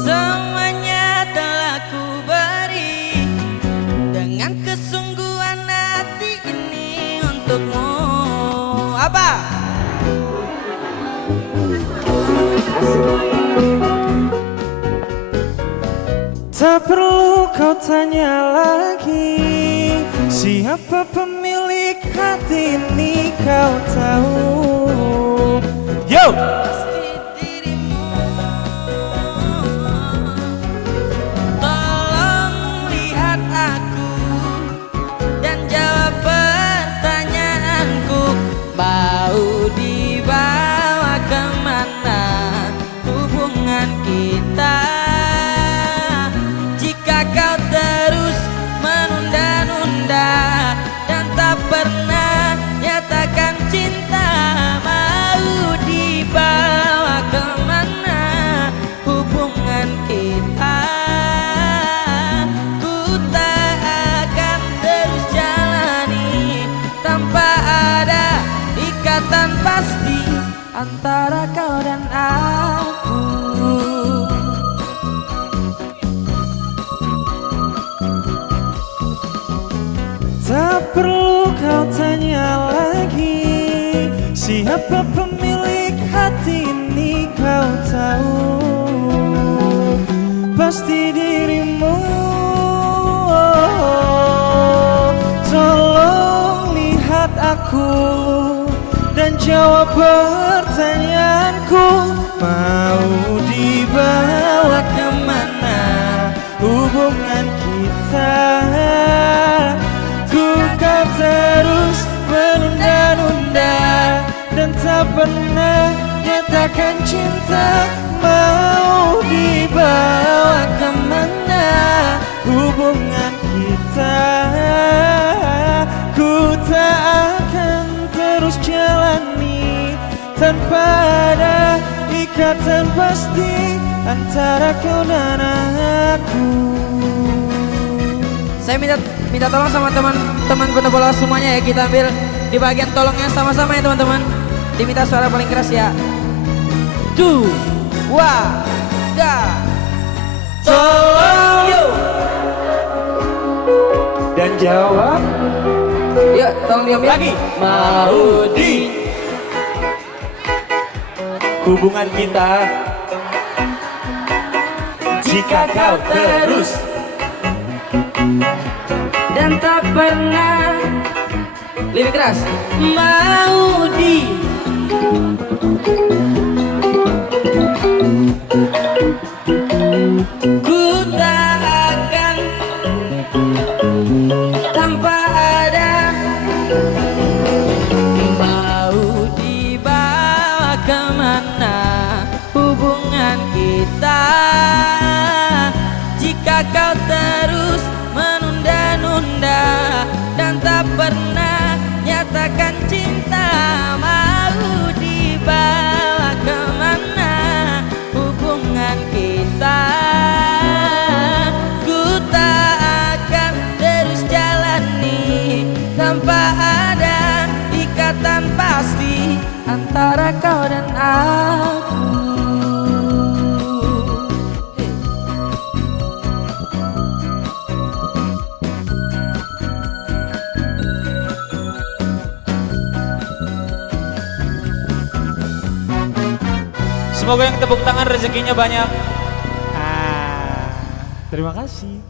Semuanya telah ku beri dengan kesungguhan hati ini untukmu. Apa? Tak perlu kau tanya lagi, siapa pemilik hati ini kau tahu. Yo! Pasti dirimu. Tolong lihat aku dan jawab pertanyaanku. Mau dibawa kemana hubungan kita? Jika kau terus menunda-nunda dan tak pernah nyatakan cinta, mau dibawa kemana hubungan kita? Ku tak akan terus jalani tanpa ada ikatan pasti antara kau dan aku. Tak perlu kau tanya lagi, siapa pemilik hati ini kau tahu. Pasti dirimu. Tolong lihat aku dan jawab pertanyaanku. Mau dibawa kemana hubungan kita? Kau terus menunda-nunda dan tak pernah nyatakan cinta. Mau dibawa kemana hubungan kita? Ku tak akan terus jalani tanpa ada ikatan pasti antara kau dan aku. Saya minta tolong sama teman-teman kota bola semuanya ya, kita ambil di bagian tolongnya sama-sama ya teman-teman. Diminta suara paling keras ya. 2, 1, go. Tolong yuk. Dan jawab Yuk tolong diam lagi. Mau di hubungan kita. Jika kau terus dan tak pernah lebih keras mau di ku tak akan tanpa ada mau dibawa kemana hubungan kita. Jika kau terus menunda-nunda dan tak pernah nyatakan cinta, mau dibawa kemana hubungan kita? Ku tak akan terus jalani tanpa ada ikatan pasti antara kau dan aku. semoga yang tepuk tangan rezekinya banyak. Terima kasih.